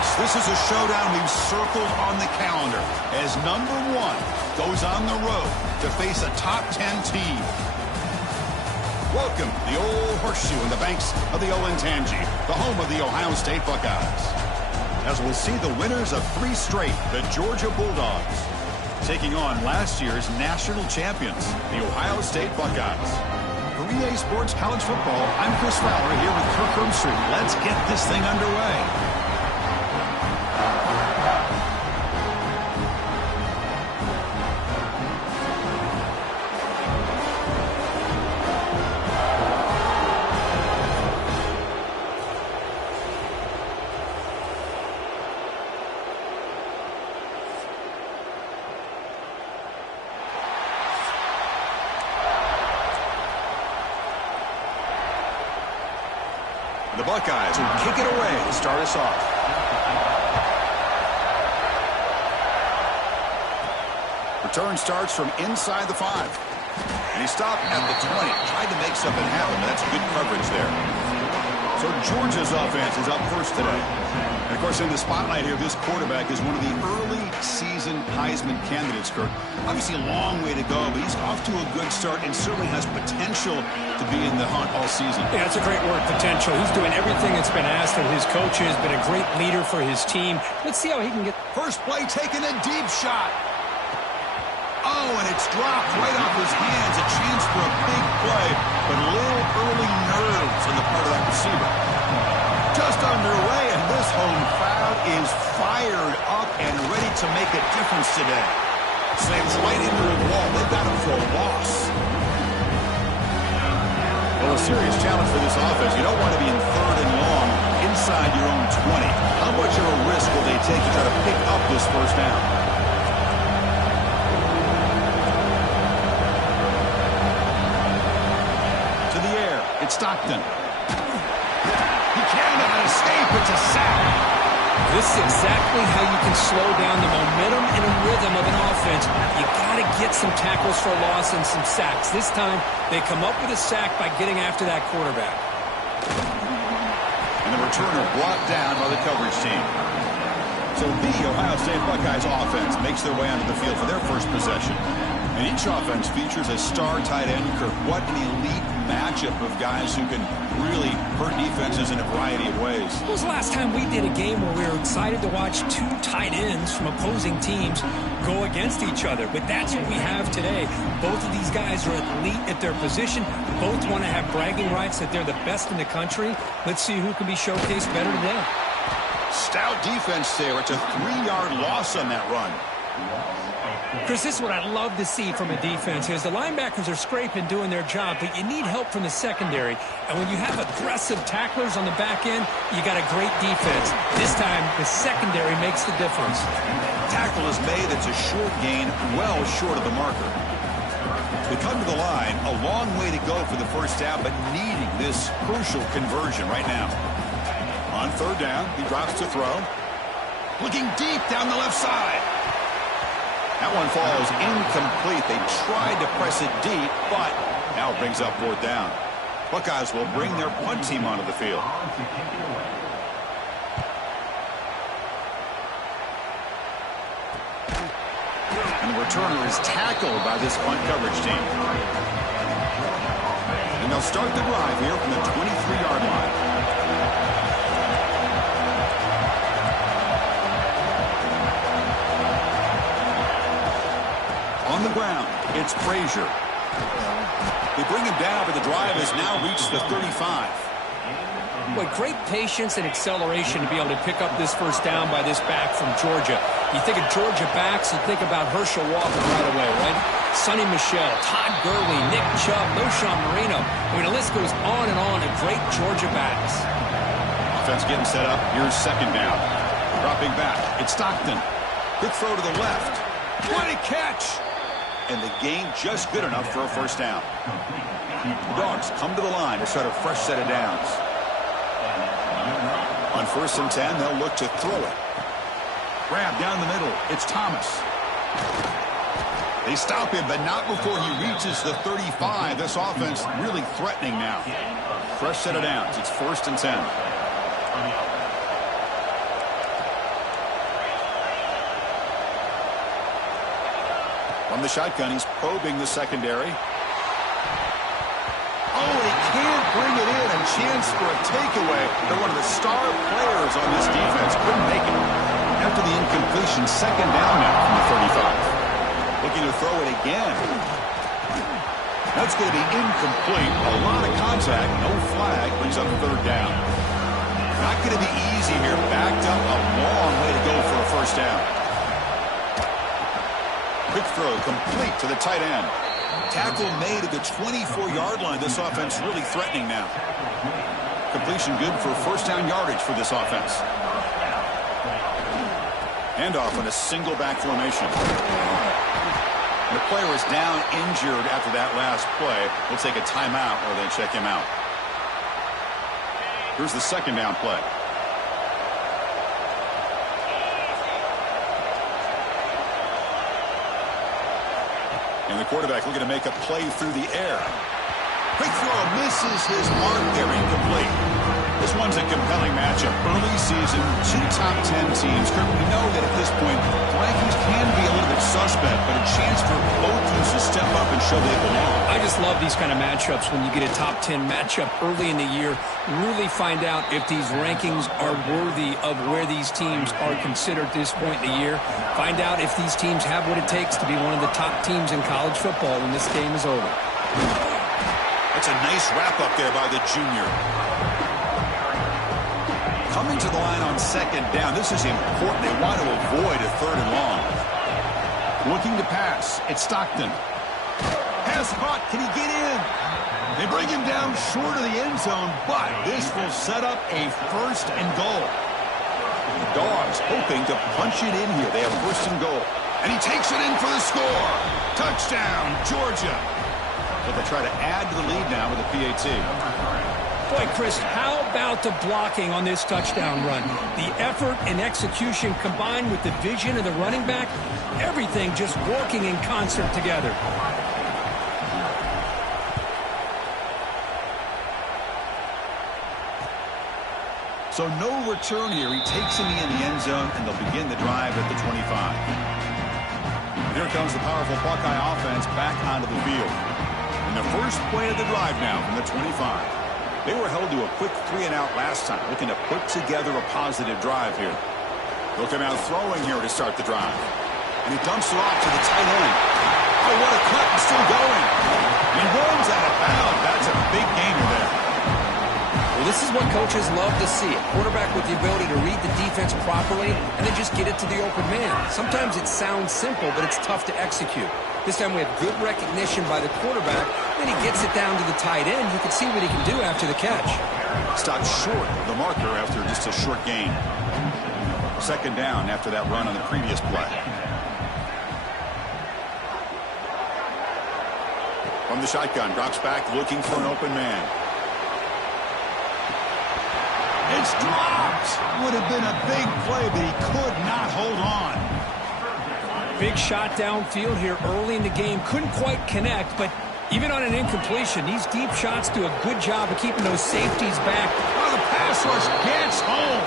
Folks, this is a showdown we've circled on the calendar as number 1 goes on the road to face a top 10 team. Welcome the old horseshoe in the banks of the Olentangy, the home of the Ohio State Buckeyes. As we'll see the winners of 3 straight, the Georgia Bulldogs, taking on last year's national champions, the Ohio State Buckeyes. For EA Sports College Football, I'm Chris Fowler here with Kirk Herbstreit. Let's get this thing underway. The Buckeyes will kick it away to start us off. Return starts from inside the 5. And he stopped at the 20. Tried to make something happen, but that's good coverage there. So Georgia's offense is up first today. And, of course, in the spotlight here, this quarterback is one of the early season Heisman candidates, Kirk. Obviously a long way to go, but he's off to a good start and certainly has potential to be in the hunt all season. Yeah, that's a great word, potential. He's doing everything that's been asked of his coaches, been a great leader for his team. Let's see how he can get... First play taking a deep shot. Oh, and it's dropped right off his hands. A chance for a big play, but a little early nerves on the part of that receiver. Just underway, and this home crowd is fired up and ready to make a difference today. Slams right into the wall. They've got him for a loss. Well, a serious challenge for this offense. You don't want to be in 3rd and long inside your own 20. How much of a risk will they take to try to pick up this first down? To the air. It's Stockton. He cannot escape. It's a sack. This is exactly how you can slow down the momentum and a rhythm of an offense. You got to get some tackles for loss and some sacks. This time, they come up with a sack by getting after that quarterback. And the returner brought down by the coverage team. So the Ohio State Buckeyes offense makes their way onto the field for their first possession. And each offense features a star tight end. Kirk, what an elite matchup of guys who can really hurt defenses in a variety of ways. When was the last time we did a game where we were excited to watch 2 tight ends from opposing teams go against each other? But that's what we have today. Both of these guys are elite at their position. Both want to have bragging rights that they're the best in the country. Let's see who can be showcased better today. Stout defense there. It's a 3-yard loss on that run. Chris, this is what I love to see from a defense is the linebackers are scraping, doing their job, but you need help from the secondary. And when you have aggressive tacklers on the back end, you got a great defense. This time, the secondary makes the difference. Tackle is made. It's a short gain, well short of the marker. They come to the line, a long way to go for the first down, but needing this crucial conversion right now. On 3rd down, he drops to throw. Looking deep down the left side. That one falls incomplete. They tried to press it deep, but now it brings up 4th down. Buckeyes will bring their punt team onto the field. And the returner is tackled by this punt coverage team. And they'll start the drive here from the 23-yard line. On the ground, it's Frazier. They bring him down, but the drive has now reached the 35. Boy, great patience and acceleration to be able to pick up this first down by this back from Georgia. You think of Georgia backs, you think about Herschel Walker right away, right? Sonny Michel, Todd Gurley, Nick Chubb, Noshawn Marino. I mean, the list goes on and on of great Georgia backs. Offense getting set up. Here's 2nd down. Dropping back. It's Stockton. Good throw to the left. What a catch! And the gain just good enough for a first down. The Dogs come to the line to start a fresh set of downs. On 1st and 10, they'll look to throw it. Grab down the middle. It's Thomas. They stop him, but not before he reaches the 35. This offense really threatening now. Fresh set of downs. It's 1st and 10. From the shotgun, he's probing the secondary. Oh, he can't bring it in. A chance for a takeaway. They're one of the star players on this defense. Couldn't make it. After the incompletion, second down now from the 35. Looking to throw it again. That's going to be incomplete. A lot of contact. No flag. Brings up third down. Not going to be easy here. Backed up a long way to go for a first down. Quick throw complete to the tight end. Tackle made at the 24-yard line. This offense really threatening now. Completion good for first down yardage for this offense. Handoff in a single back formation. And the player is down injured after that last play. We'll take a timeout or they check him out. Here's the second down play. And the quarterback looking to make a play through the air. Quick throw misses his mark there, incomplete. This one's a compelling matchup. Early season, 2 top 10 teams. Kirk, we know that at this point, rankings can be a little bit suspect, but a chance for both teams to step up and show they belong. I just love these kind of matchups when you get a top 10 matchup early in the year. Really find out if these rankings are worthy of where these teams are considered at this point in the year. Find out if these teams have what it takes to be one of the top teams in college football when this game is over. That's a nice wrap up there by the junior. Coming to the line on second down. This is important. They want to avoid a third and long. Looking to pass. It's Stockton. Pass caught. Can he get in? They bring him down short of the end zone, but this will set up a first and goal. The Dogs hoping to punch it in here. They have first and goal. And he takes it in for the score. Touchdown, Georgia. So they try to add to the lead now with a PAT. Boy, Chris, how about the blocking on this touchdown run? The effort and execution combined with the vision of the running back, everything just working in concert together. So no return here. He takes him in the end zone, and they'll begin the drive at the 25. And here comes the powerful Buckeye offense back onto the field. And the first play of the drive now from the 25. They were held to a quick 3-and-out last time, looking to put together a positive drive here. They'll come out throwing here to start the drive. And he dumps it off to the tight end. Oh, what a cut, and still going. And he runs out of bounds. That's a big gainer there. Well, this is what coaches love to see. A quarterback with the ability to read the defense properly and then just get it to the open man. Sometimes it sounds simple, but it's tough to execute. This time we have good recognition by the quarterback. Then he gets it down to the tight end. You can see what he can do after the catch. Stopped short of the marker after just a short gain. Second down after that run on the previous play. From the shotgun, drops back looking for an open man. It's dropped. Would have been a big play, but he could not hold on. Big shot downfield here early in the game. Couldn't quite connect, but even on an incompletion, these deep shots do a good job of keeping those safeties back. Oh, the pass rush gets home.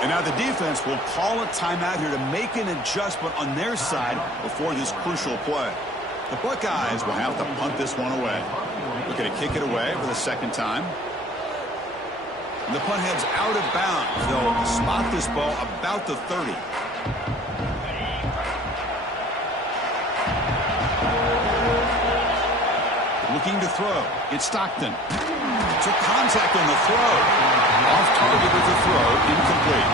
And now the defense will call a timeout here to make an adjustment on their side before this crucial play. The Buckeyes will have to punt this one away. Looking to kick it away for the second time. And the punt heads out of bounds. They'll spot this ball about the 30. Looking to throw. It's Stockton. Took contact on the throw. Off target with the throw. Incomplete.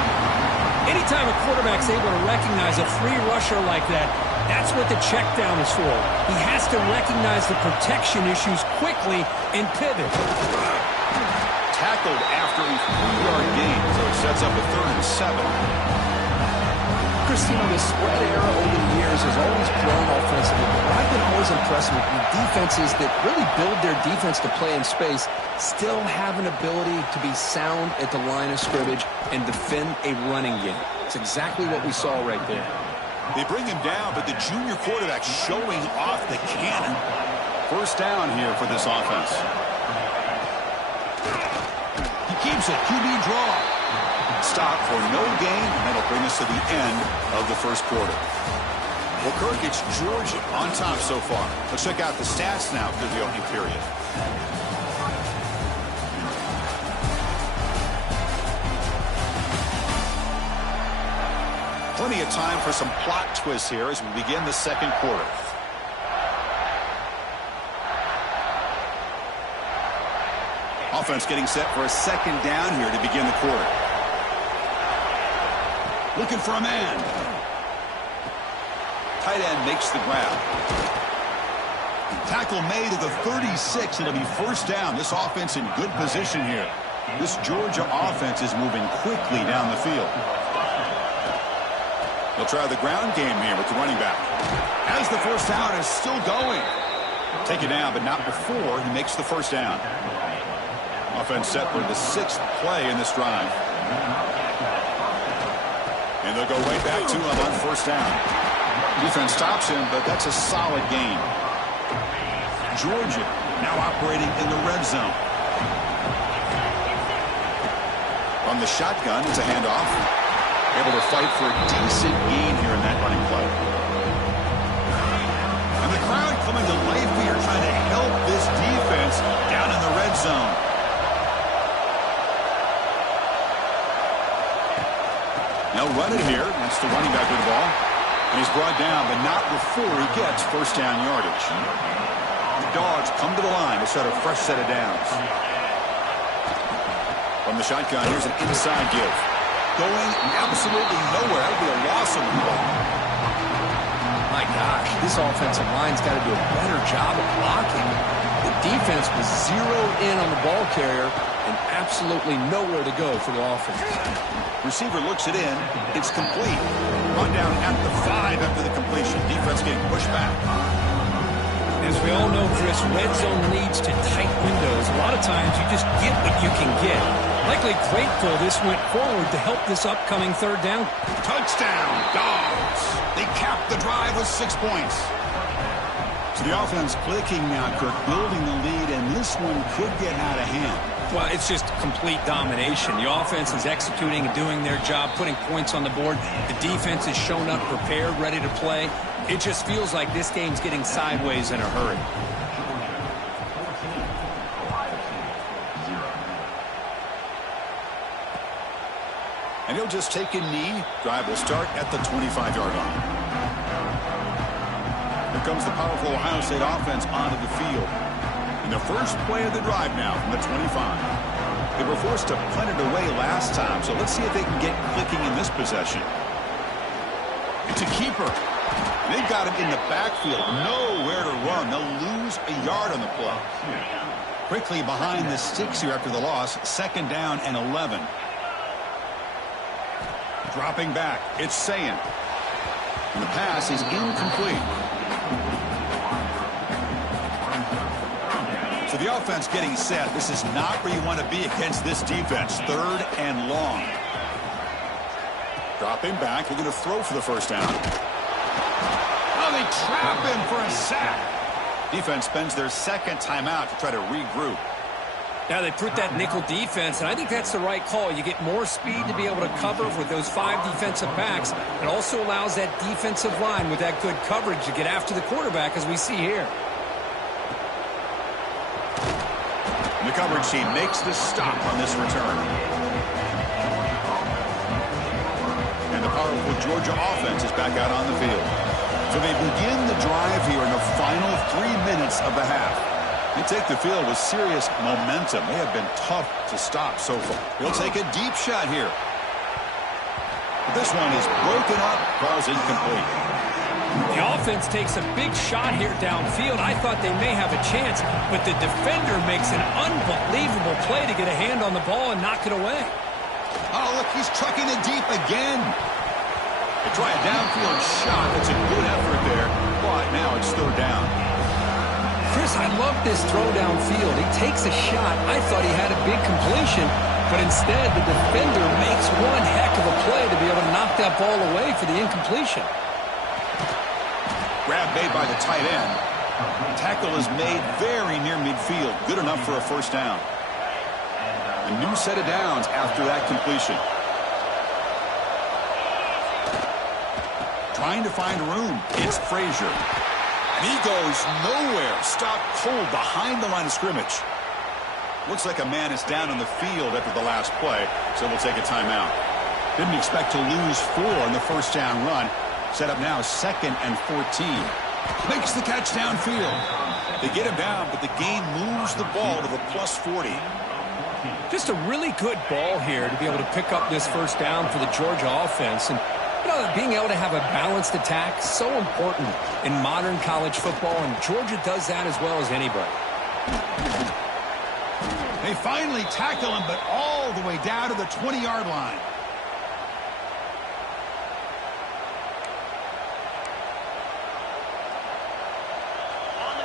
Anytime a quarterback's able to recognize a free rusher like that, that's what the check down is for. He has to recognize the protection issues quickly and pivot. Tackled after a 3-yard gain, so it sets up a 3rd and 7. Christine, the spread era over the years has always grown offensively, but I've been always impressed with defenses that really build their defense to play in space, still have an ability to be sound at the line of scrimmage and defend a running game. It's exactly what we saw right there. They bring him down, but the junior quarterback showing off the cannon. First down here for this offense. He keeps a QB draw. Stop for no gain, and that'll bring us to the end of the first quarter. Well, Kirk, it's Georgia on top so far. Let's check out the stats now through the opening period. Plenty of time for some plot twists here as we begin the second quarter. Offense getting set for a second down here to begin the quarter. Looking for a man. Tight end makes the grab. Tackle made at the 36. It'll be first down. This offense in good position here. This Georgia offense is moving quickly down the field. They'll try the ground game here with the running back. As the first down is still going. Take it down, but not before he makes the first down. Offense set for the 6th play in this drive. And they'll go right back to him on first down. Defense stops him, but that's a solid gain. Georgia now operating in the red zone. From the shotgun, it's a handoff. Able to fight for a decent gain here in that running play. And the crowd coming to life here, trying to help this defense down in the red zone. Now run it here. That's the running back with the ball. And he's brought down, but not before he gets first down yardage. The Dogs come to the line to set a fresh set of downs. From the shotgun, here's an inside give. Going absolutely nowhere. That'll be a loss of the ball. My gosh, this offensive line's got to do a better job of blocking. The defense was zeroed in on the ball carrier and absolutely nowhere to go for the offense. Receiver looks it in. It's complete. Run down at the 5 after the completion. Defense getting pushed back. As we all know, Chris, red zone leads to tight windows. A lot of times you just get what you can get. Likely grateful this went forward to help this upcoming third down. Touchdown, Dogs. They capped the drive with 6 points. So the offense clicking now, Kirk, building the lead, and this one could get out of hand. Well, it's just complete domination. The offense is executing and doing their job, putting points on the board. The defense is shown up, prepared, ready to play. It just feels like this game's getting sideways in a hurry. And he'll just take a knee. Drive will start at the 25-yard line. Here comes the powerful Ohio State offense onto the field. In the first play of the drive now from the 25. They were forced to punt it away last time, so let's see if they can get clicking in this possession. It's a keeper. They've got him in the backfield. Nowhere to run. They'll lose a yard on the play. Quickly behind the sticks here after the loss. Second down and 11. Dropping back. It's Sayin. And the pass is incomplete. So the offense getting set. This is not where you want to be against this defense. Third and long. Dropping back. They're going to throw for the first down. Oh, they trap him for a sack. Defense spends their second timeout to try to regroup. Now they put that nickel defense, and I think that's the right call. You get more speed to be able to cover with those 5 defensive backs. It also allows that defensive line with that good coverage to get after the quarterback, as we see here. And the coverage team makes the stop on this return. And the powerful Georgia offense is back out on the field. So they begin the drive here in the final 3 minutes of the half. They take the field with serious momentum. They have been tough to stop so far. He'll take a deep shot here. But this one is broken up, falls incomplete. The offense takes a big shot here downfield. I thought they may have a chance, but the defender makes an unbelievable play to get a hand on the ball and knock it away. Oh, look, he's trucking it deep again. They try a downfield shot. That's a good effort there, but now it's third down. Chris, I love this throw downfield. He takes a shot. I thought he had a big completion, but instead the defender makes one heck of a play to be able to knock that ball away for the incompletion. Grab made by the tight end. Tackle is made very near midfield. Good enough for a first down. A new set of downs after that completion. trying to find room. It's Frazier. And he goes nowhere. Stopped cold behind the line of scrimmage. Looks like a man is down on the field after the last play, so we'll take a timeout. Didn't expect to lose 4 on the first down run. Set up now 2nd and 14. Makes the catch downfield. They get him down, but the game moves the ball to the +40. Just a really good ball here to be able to pick up this first down for the Georgia offense. And, you know, being able to have a balanced attack is so important in modern college football, and Georgia does that as well as anybody. They finally tackle him, but all the way down to the 20-yard line.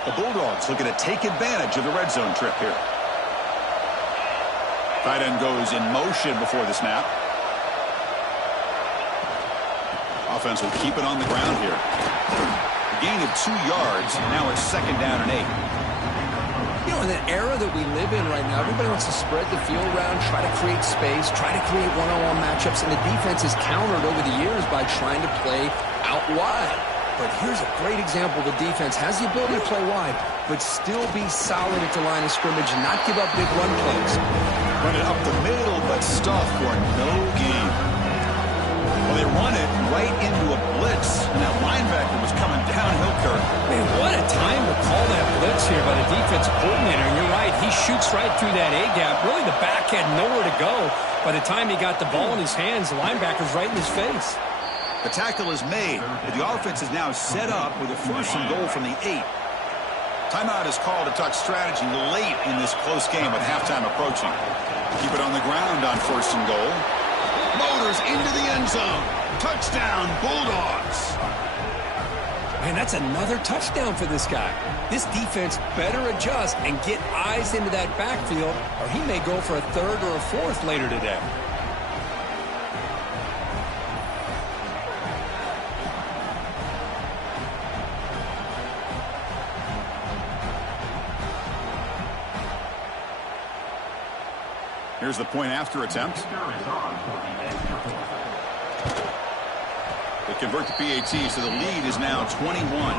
The Bulldogs looking to take advantage of the red zone trip here. Tight end goes in motion before the snap. Offense will keep it on the ground here. A gain of 2 yards. Now it's 2nd down and 8. You know, in the era that we live in right now, everybody wants to spread the field around, try to create space, try to create one-on-one matchups, and the defense is countered over the years by trying to play out wide. But here's a great example. The defense has the ability to play wide, but still be solid at the line of scrimmage and not give up big run plays. Run it up the middle, but stuff for no gain. Well, they run it right into a blitz, and that linebacker was coming downhill, Kirk. Man, what a time to call that blitz here by the defensive coordinator. And you're right, he shoots right through that A-gap. Really, the back had nowhere to go. By the time he got the ball in his hands, the linebacker's right in his face. The tackle is made, but the offense is now set up with a 1st and goal from the 8. Timeout is called to talk strategy late in this close game with halftime approaching. Keep it on the ground on 1st and goal. Motors into the end zone. Touchdown, Bulldogs. Man, that's another touchdown for this guy. This defense better adjust and get eyes into that backfield, or he may go for a 3rd or a 4th later today. Here's the point after attempt. They convert the PAT, so the lead is now 21.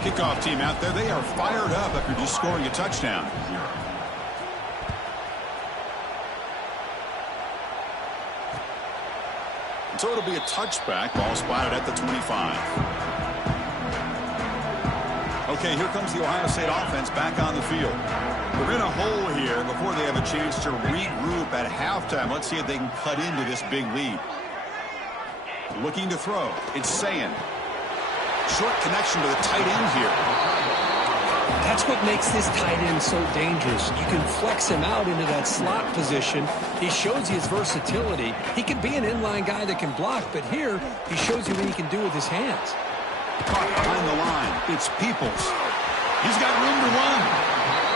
Kickoff team out there, they are fired up after just scoring a touchdown. And so it'll be a touchback, ball spotted at the 25. Okay, here comes the Ohio State offense back on the field. We're in a hole here before they have a chance to regroup at halftime. Let's see if they can cut into this big lead. Looking to throw. It's Sayin. Short connection to the tight end here. That's what makes this tight end so dangerous. You can flex him out into that slot position. He shows you his versatility. He can be an inline guy that can block, but here he shows you what he can do with his hands. Caught behind the line. It's Peoples. He's got room to run.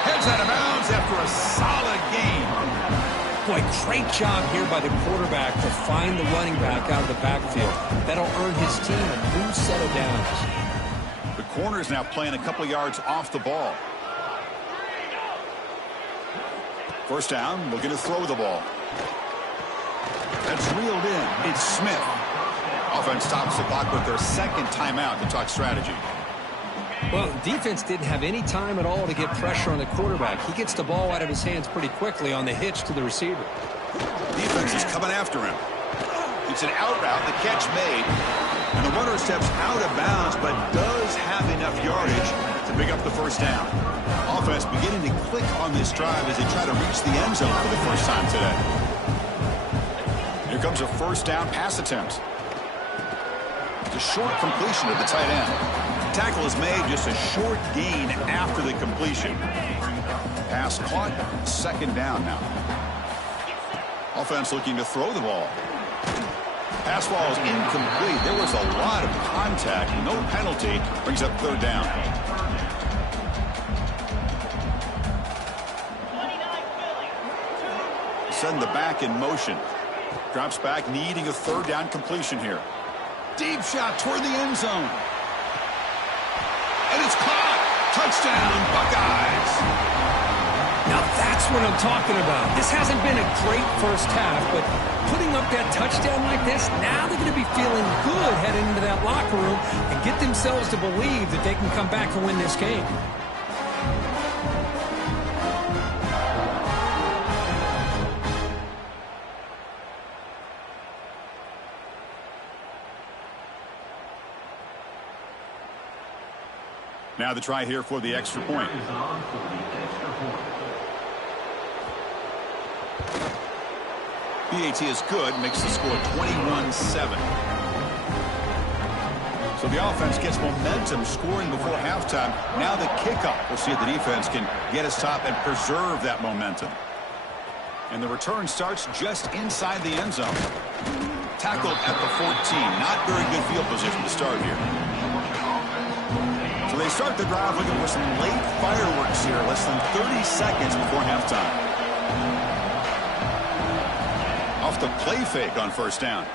Heads out of bounds after a solid game. Boy, great job here by the quarterback to find the running back out of the backfield. That'll earn his team a new set of downs. The corner's now playing a couple yards off the ball. 1st down, looking to throw the ball. That's reeled in. It's Smith. Offense stops the clock with their 2nd timeout to talk strategy. Well, defense didn't have any time at all to get pressure on the quarterback. He gets the ball out of his hands pretty quickly on the hitch to the receiver. Defense is coming after him. It's an out route, the catch made. And the runner steps out of bounds, but does have enough yardage to pick up the 1st down. Offense beginning to click on this drive as they try to reach the end zone for the first time today. Here comes a 1st down pass attempt. A short completion to the tight end. Tackle is made, just a short gain after the completion. Pass caught, 2nd down now. Offense looking to throw the ball. Pass ball is incomplete. There was a lot of contact. No penalty. Brings up 3rd down. Send the back in motion. Drops back, needing a 3rd down completion here. Deep shot toward the end zone. And it's caught. Touchdown, Buckeyes. Now that's what I'm talking about. This hasn't been a great first half, but putting up that touchdown like this, now they're going to be feeling good heading into that locker room and get themselves to believe that they can come back and win this game. Now the try here for the extra point. PAT is good, makes the score 21-7. So the offense gets momentum scoring before halftime. Now the kickoff. We'll see if the defense can get his top and preserve that momentum. And the return starts just inside the end zone. Tackled at the 14. Not very good field position to start here. So they start the drive looking for some late fireworks here, less than 30 seconds before halftime. Off the play fake on first down.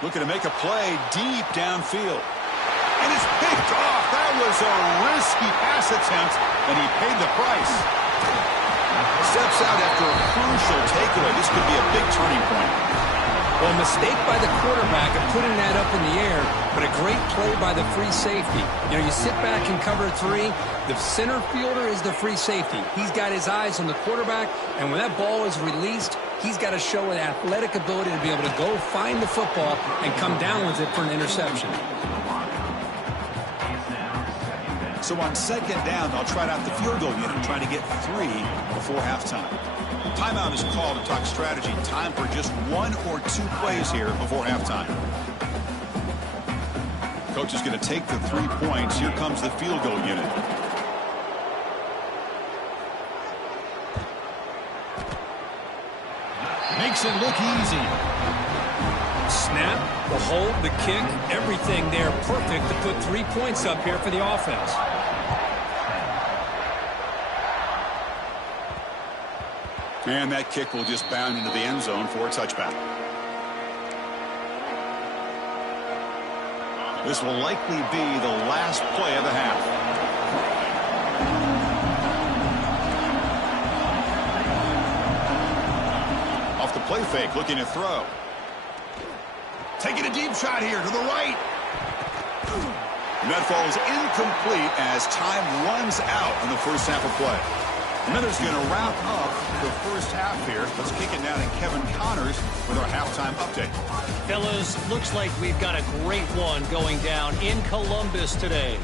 Looking to make a play deep downfield. And it's picked off. That was a risky pass attempt, and he paid the price. Steps out after a crucial takeaway. This could be a big turning point. Well, a mistake by the quarterback of putting that up in the air, but a great play by the free safety. You know, you sit back in cover 3. The center fielder is the free safety. He's got his eyes on the quarterback, and when that ball is released, he's got to show an athletic ability to be able to go find the football and come down with it for an interception. So on second down, they'll try out the field goal unit, trying to get 3 before halftime. Timeout is called to talk strategy. Time for just 1 or 2 plays here before halftime. Coach is going to take the 3 points. Here comes the field goal unit. Makes it look easy. Snap, the hold, the kick, everything there perfect to put 3 points up here for the offense. And that kick will just bound into the end zone for a touchback. This will likely be the last play of the half. Off the play fake, looking to throw. Taking a deep shot here to the right. And that falls incomplete as time runs out in the first half of play. Miller's going to wrap up the first half here. Let's kick it down to Kevin Connors with our halftime update. Fellas, looks like we've got a great one going down in Columbus today.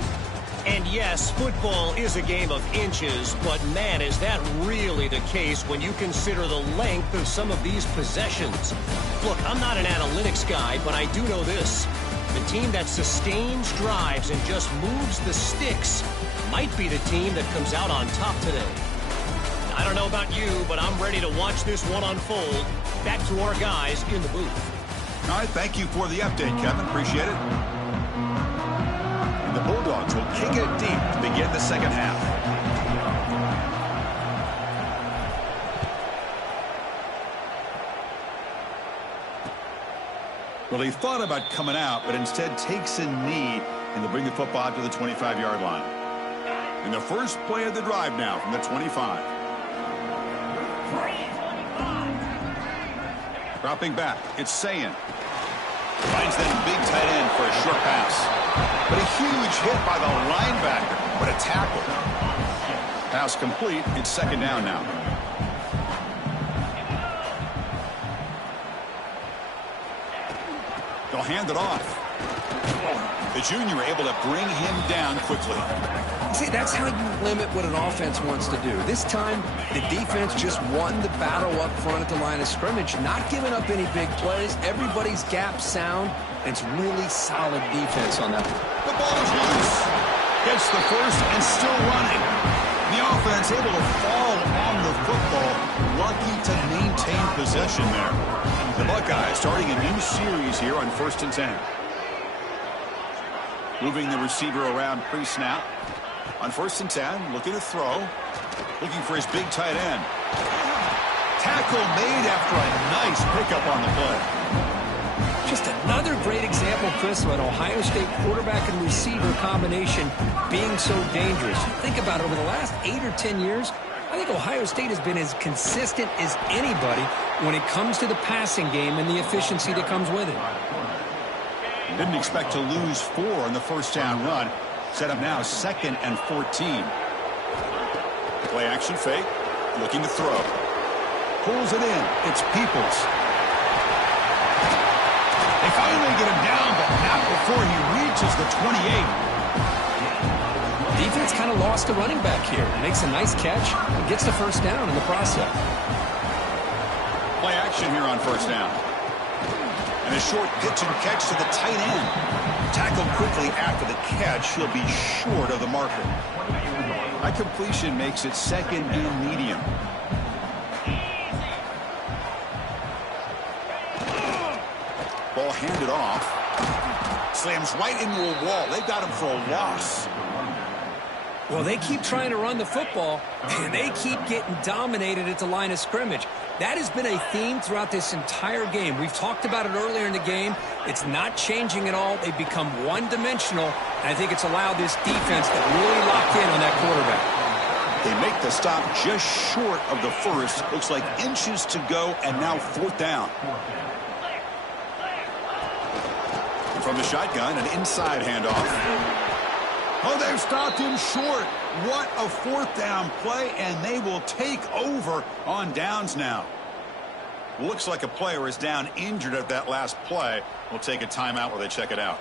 And yes, football is a game of inches, but man, is that really the case when you consider the length of some of these possessions. Look, I'm not an analytics guy, but I do know this. The team that sustains drives and just moves the sticks might be the team that comes out on top today. I don't know about you, but I'm ready to watch this one unfold. Back to our guys in the booth. All right, thank you for the update, Kevin. Appreciate it. And the Bulldogs will kick it deep to begin the second half. Well, he thought about coming out, but instead takes a knee, and they'll bring the football to the 25-yard line. And the first play of the drive now from the 25. Dropping back, it's Sayin. Finds that big tight end for a short pass. But a huge hit by the linebacker. What a tackle. Pass complete. It's second down now. They'll hand it off. The junior able to bring him down quickly. See, that's how you limit what an offense wants to do. This time, the defense just won the battle up front at the line of scrimmage, not giving up any big plays. Everybody's gap sound, and it's really solid defense on that. The ball is loose. Gets the first and still running. The offense able to fall on the football. Lucky to maintain possession there. The Buckeyes starting a new series here on 1st and 10. Moving the receiver around pre-snap. On 1st and 10, looking to throw. Looking for his big tight end. Tackle made after a nice pickup on the play. Just another great example, Chris, of an Ohio State quarterback and receiver combination being so dangerous. Think about it, over the last 8 or 10 years, I think Ohio State has been as consistent as anybody when it comes to the passing game and the efficiency that comes with it. Didn't expect to lose 4 on the first down run. Set up now 2nd and 14. Play action fake. Looking to throw. Pulls it in. It's Peoples. They finally get him down, but not before he reaches the 28. Defense kind of lost the running back here. Makes a nice catch and gets the first down in the process. Play action here on first down. And a short pitch and catch to the tight end. Tackled quickly after the catch. He'll be short of the marker. That completion makes it 2nd and medium. Ball handed off. Slams right into a wall. They've got him for a loss. Well, they keep trying to run the football, and they keep getting dominated at the line of scrimmage. That has been a theme throughout this entire game. We've talked about it earlier in the game. It's not changing at all. They've become one-dimensional, and I think it's allowed this defense to really lock in on that quarterback. They make the stop just short of the first. Looks like inches to go, and now 4th down. From the shotgun, an inside handoff. Oh, they've stopped him short. What a 4th down play, and they will take over on downs now. Looks like a player is down injured at that last play. We'll take a timeout while they check it out.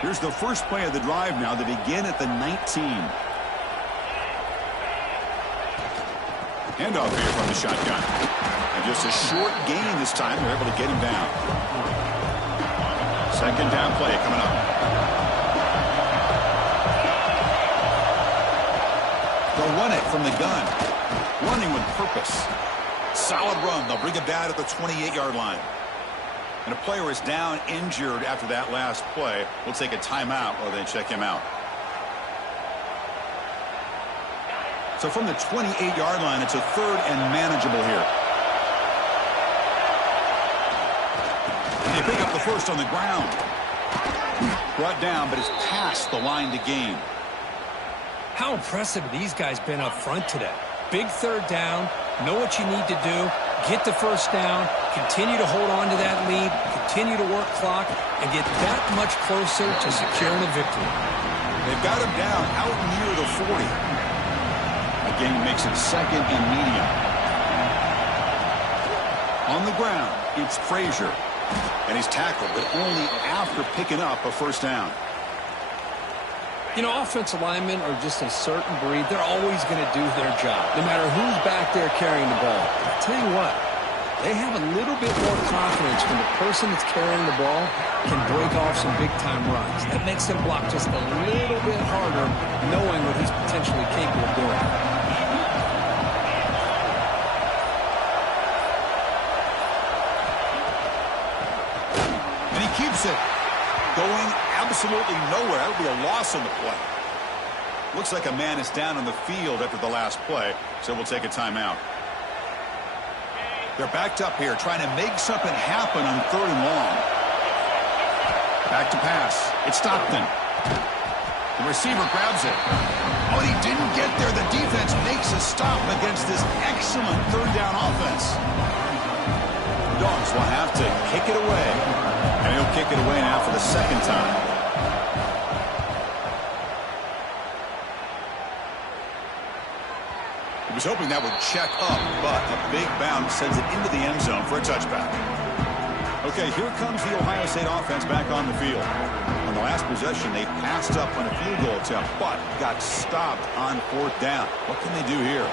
Here's the first play of the drive now. They begin at the 19. Handoff here from the shotgun. And just a short gain this time. They're able to get him down. 2nd down play coming up. They'll run it from the gun. Running with purpose. Solid run. They'll bring it down at the 28-yard line. And a player is down injured after that last play. We'll take a timeout while they check him out. So from the 28-yard line, it's a 3rd and manageable here. They pick up the first on the ground. Brought down, but it's past the line to gain. How impressive have these guys been up front today? Big 3rd down, know what you need to do, get the first down, continue to hold on to that lead, continue to work clock, and get that much closer to securing a victory. They've got him down out near the 40. Again, makes it 2nd and medium. On the ground, it's Frazier. And he's tackled, but only after picking up a first down. You know, offensive linemen are just a certain breed. They're always going to do their job, no matter who's back there carrying the ball. I'll tell you what, they have a little bit more confidence when the person that's carrying the ball can break off some big-time runs. That makes them block just a little bit harder, knowing what he's potentially capable of doing. Keeps it going absolutely nowhere. That would be a loss on the play. Looks like a man is down on the field after the last play, so we'll take a timeout. They're backed up here, trying to make something happen on 3rd and long. Back to pass. It's Stockton. The receiver grabs it. Oh, and he didn't get there. The defense makes a stop against this excellent 3rd down offense. Dogs will have to kick it away. And he'll kick it away now for the 2nd time. He was hoping that would check up, but a big bounce sends it into the end zone for a touchback. Okay, here comes the Ohio State offense back on the field. On the last possession, they passed up on a field goal attempt, but got stopped on 4th down. What can they do here?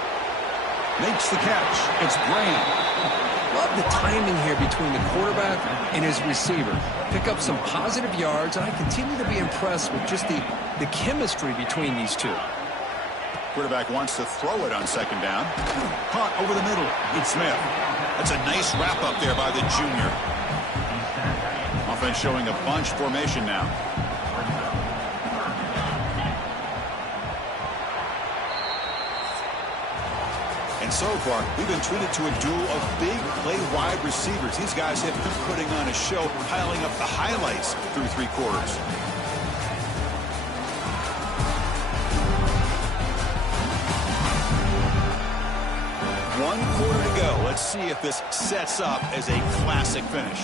Makes the catch. It's Graham. Love the timing here between the quarterback and his receiver. Pick up some positive yards, and I continue to be impressed with just the chemistry between these two. Quarterback wants to throw it on 2nd down. Caught over the middle. It's Smith. That's a nice wrap up there by the junior. Offense showing a bunch formation now. And so far, we've been treated to a duel of big play wide receivers. These guys have been putting on a show, piling up the highlights through 3 quarters. 1 quarter to go. Let's see if this sets up as a classic finish.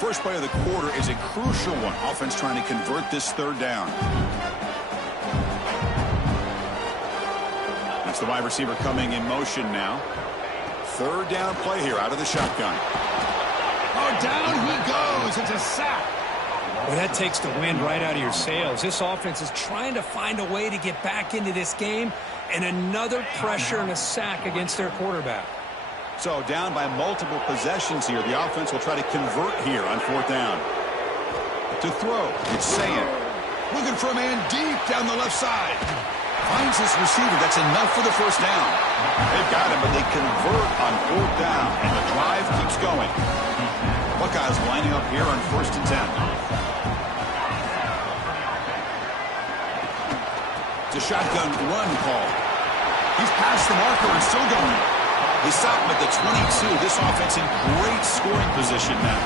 First play of the quarter is a crucial one. Offense trying to convert this 3rd down. That's the wide receiver coming in motion now. 3rd down play here out of the shotgun. Oh, down he goes. It's a sack. Well, that takes the wind right out of your sails. This offense is trying to find a way to get back into this game, and another pressure and a sack against their quarterback. So down by multiple possessions here. The offense will try to convert here on 4th down. To throw, it's saying. Looking for a man deep down the left side. Finds his receiver. That's enough for the 1st down. They've got him, but they convert on 4th down, and the drive keeps going. Buckeyes lining up here on 1st and 10. It's a shotgun run call. He's past the marker and still going. They stop him at the 22. This offense in great scoring position now.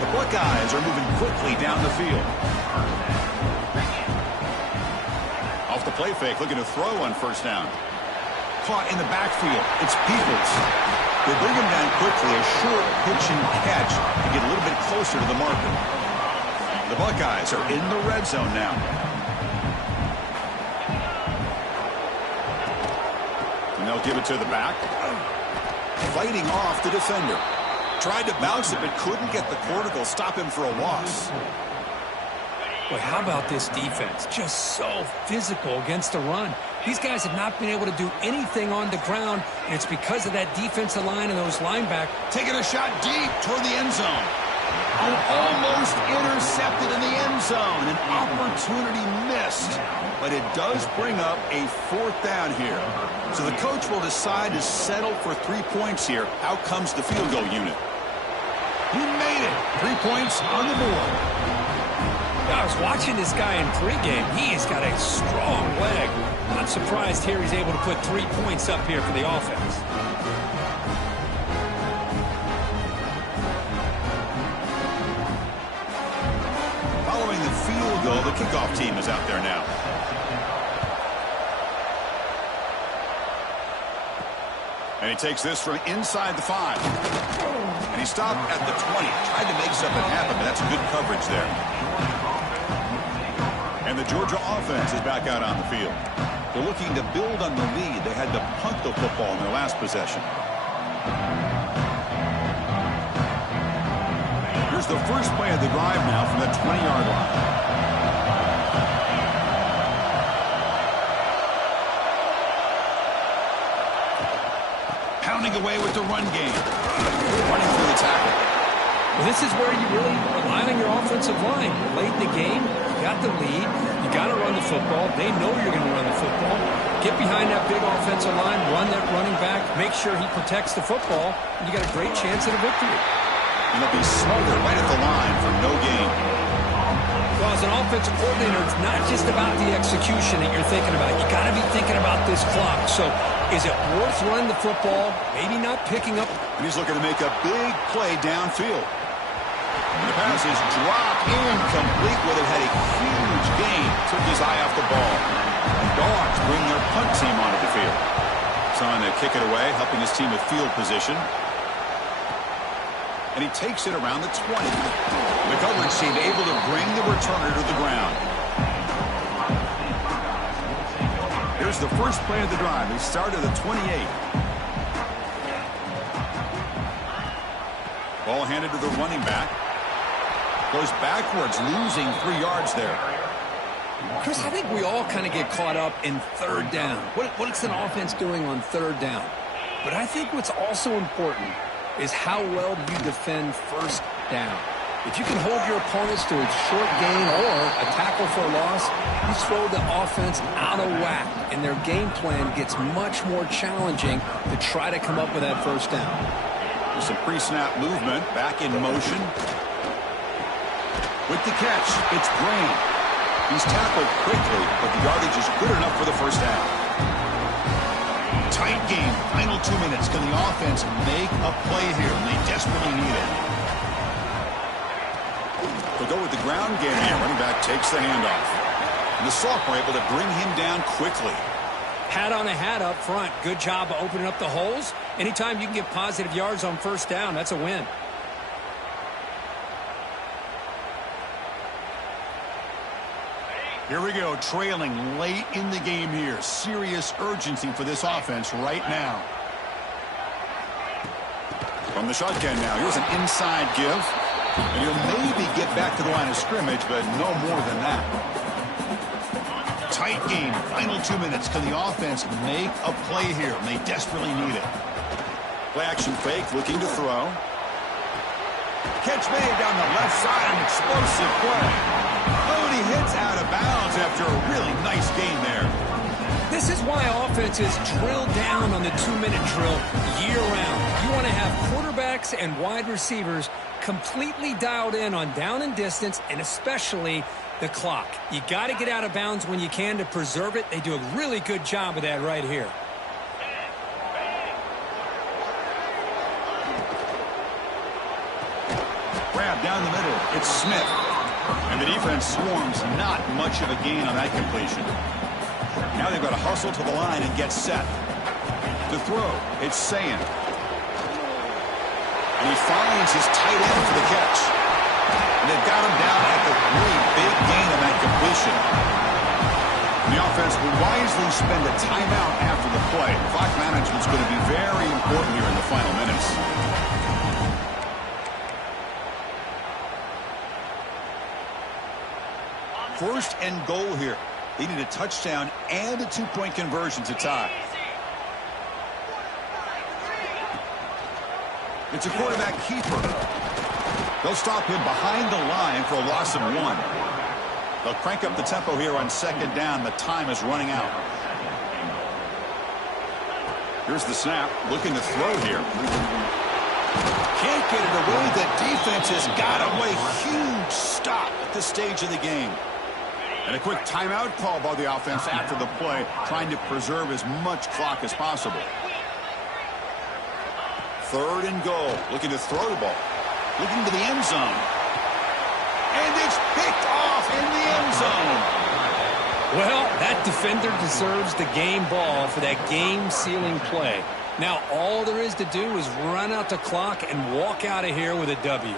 The Buckeyes are moving quickly down the field. Off the play fake, looking to throw on 1st down. Caught in the backfield. It's Peoples. They bring him down quickly. A short pitch and catch to get a little bit closer to the marker. The Buckeyes are in the red zone now. And they'll give it to the back. Fighting off the defender. Tried to bounce it, but couldn't get the cortical. Stop him for a loss. Boy, how about this defense? Just so physical against the run. These guys have not been able to do anything on the ground, and it's because of that defensive line and those linebackers. Taking a shot deep toward the end zone. Almost intercepted in the end zone. An opportunity missed. But it does bring up a 4th down here. So the coach will decide to settle for 3 points here. Out comes the field goal unit. He made it. 3 points on the board. I was watching this guy in pregame. He has got a strong leg. Not surprised here he's able to put 3 points up here for the offense. Following the field goal, the kickoff team is out there now. And he takes this from inside the 5. And he stopped at the 20. Tried to make something happen, but that's good coverage there. And the Georgia offense is back out on the field. They're looking to build on the lead. They had to punt the football in their last possession. Here's the first play of the drive now from the 20-yard line. Pounding away with the run game. Running through the tackle. Well, this is where you really rely on your offensive line. Late in the game, you got the lead. You got to run the football. They know you're going to run the football. Get behind that big offensive line, run that running back, make sure he protects the football, and you got a great chance at a victory. And they'll be smothered right at the line for no gain. Well, as an offensive coordinator, it's not just about the execution that you're thinking about. You got to be thinking about this clock. So is it worth running the football? Maybe not picking up. He's looking to make a big play downfield. The pass is dropped incomplete. Would have had a huge gain. Took his eye off the ball. The Dogs bring their punt team onto the field. Trying to kick it away, helping his team with field position. And he takes it around the 20. The coverage team able to bring the returner to the ground. Here's the first play of the drive. They start at the 28. Ball handed to the running back. Goes backwards, losing 3 yards there. Chris, I think we all kind of get caught up in 3rd down. What's an offense doing on 3rd down? But I think what's also important is how well do you defend 1st down. If you can hold your opponents to a short gain or a tackle for a loss, you throw the offense out of whack, and their game plan gets much more challenging to try to come up with that 1st down. There's some pre-snap movement, back in motion. With the catch, it's Brain. He's tackled quickly, but the yardage is good enough for the 1st down. Tight game, final 2 minutes. Can the offense make a play here? And they desperately need it. They'll go with the ground game here. Running back takes the handoff. And the sophomore able to bring him down quickly. Hat on a hat up front. Good job of opening up the holes. Anytime you can get positive yards on first down, that's a win. Here we go, trailing late in the game here. Serious urgency for this offense right now. From the shotgun now, here's an inside give. And he'll maybe get back to the line of scrimmage, but no more than that. Tight game, final 2 minutes. Can the offense make a play here? And they desperately need it. Play action fake, looking to throw. Catch made down the left side, an explosive play. Oh, and he hits out of bounds after a really nice gain there. This is why offenses drill down on the 2-minute drill year-round. You want to have quarterbacks and wide receivers completely dialed in on down and distance, and especially the clock. You got to get out of bounds when you can to preserve it. They do a really good job of that right here. Grab down the middle. It's Smith. And the defense swarms. Not much of a gain on that completion. Now they've got to hustle to the line and get set. To throw, it's Sayin. And he finds his tight end for the catch. And they've got him down at the really big gain on that completion. And the offense will wisely spend a timeout after the play. Clock management's going to be very important here in the final minutes. First and goal here. They need a touchdown and a 2-point conversion to tie. It's a quarterback keeper. They'll stop him behind the line for a loss of 1. They'll crank up the tempo here on second down. The time is running out. Here's the snap. Looking to throw here. Can't get it away. The defense has got away. Huge stop at this stage of the game. And a quick timeout call by the offense after the play, trying to preserve as much clock as possible. Third and goal, looking to throw the ball. Looking to the end zone. And it's picked off in the end zone. Well, that defender deserves the game ball for that game-sealing play. Now, all there is to do is run out the clock and walk out of here with a W.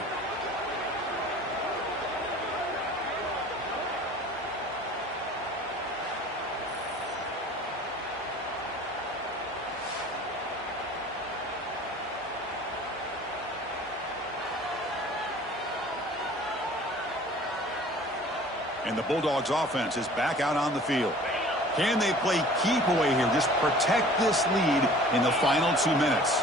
And the Bulldogs offense is back out on the field. Can they play keep away here? Just protect this lead in the final 2 minutes.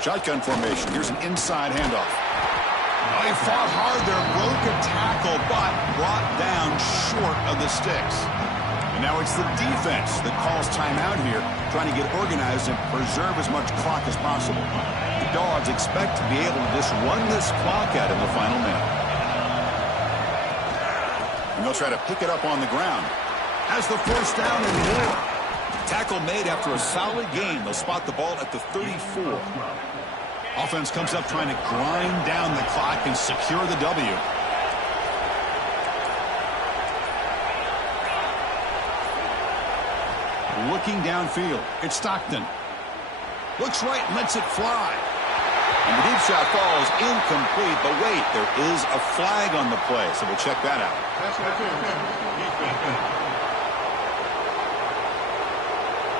Shotgun formation. Here's an inside handoff. Oh, he fought hard there. Broke a tackle, but brought down short of the sticks. And now it's the defense that calls timeout here, trying to get organized and preserve as much clock as possible. The Dogs expect to be able to just run this clock out in the final minute. And they'll try to pick it up on the ground. Has the first down and more. Tackle made after a solid gain. They'll spot the ball at the 34. Offense comes up trying to grind down the clock and secure the W. Looking downfield. It's Stockton. Looks right and lets it fly. And the deep shot falls incomplete, but wait, there is a flag on the play, so we'll check that out.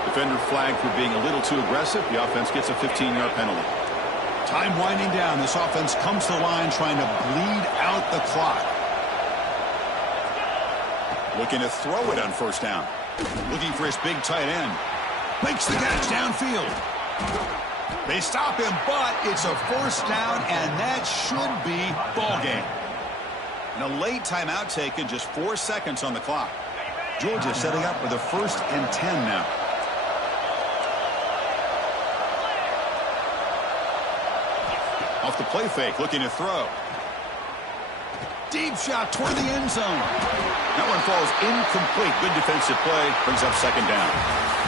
Defender flagged for being a little too aggressive. The offense gets a 15-yard penalty. Time winding down. This offense comes to the line trying to bleed out the clock. Looking to throw it on first down. Looking for his big tight end. Makes the catch downfield. They stop him, but it's a first down, and that should be ball game. And a late timeout taken, just 4 seconds on the clock. Georgia setting up for the 1st and 10 now. Off the play fake, looking to throw. Deep shot toward the end zone. That one falls incomplete. Good defensive play. Brings up second down.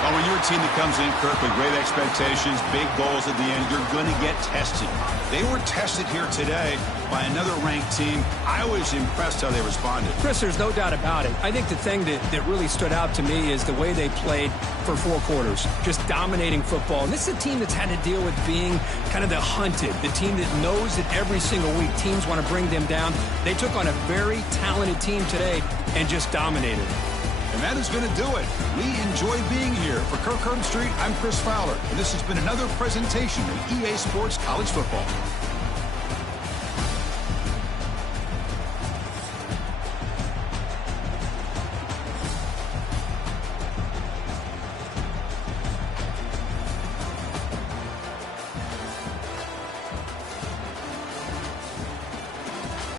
Well, when you're a team that comes in, Kirk, with great expectations, big goals at the end, you're going to get tested. They were tested here today by another ranked team. I was impressed how they responded. Chris, there's no doubt about it. I think the thing that really stood out to me is the way they played for 4 quarters, just dominating football. And this is a team that's had to deal with being kind of the hunted, the team that knows that every single week teams want to bring them down. They took on a very talented team today and just dominated. And that is going to do it. We enjoy being here. For Kirk Herbstreit, I'm Chris Fowler. And this has been another presentation of EA Sports College Football.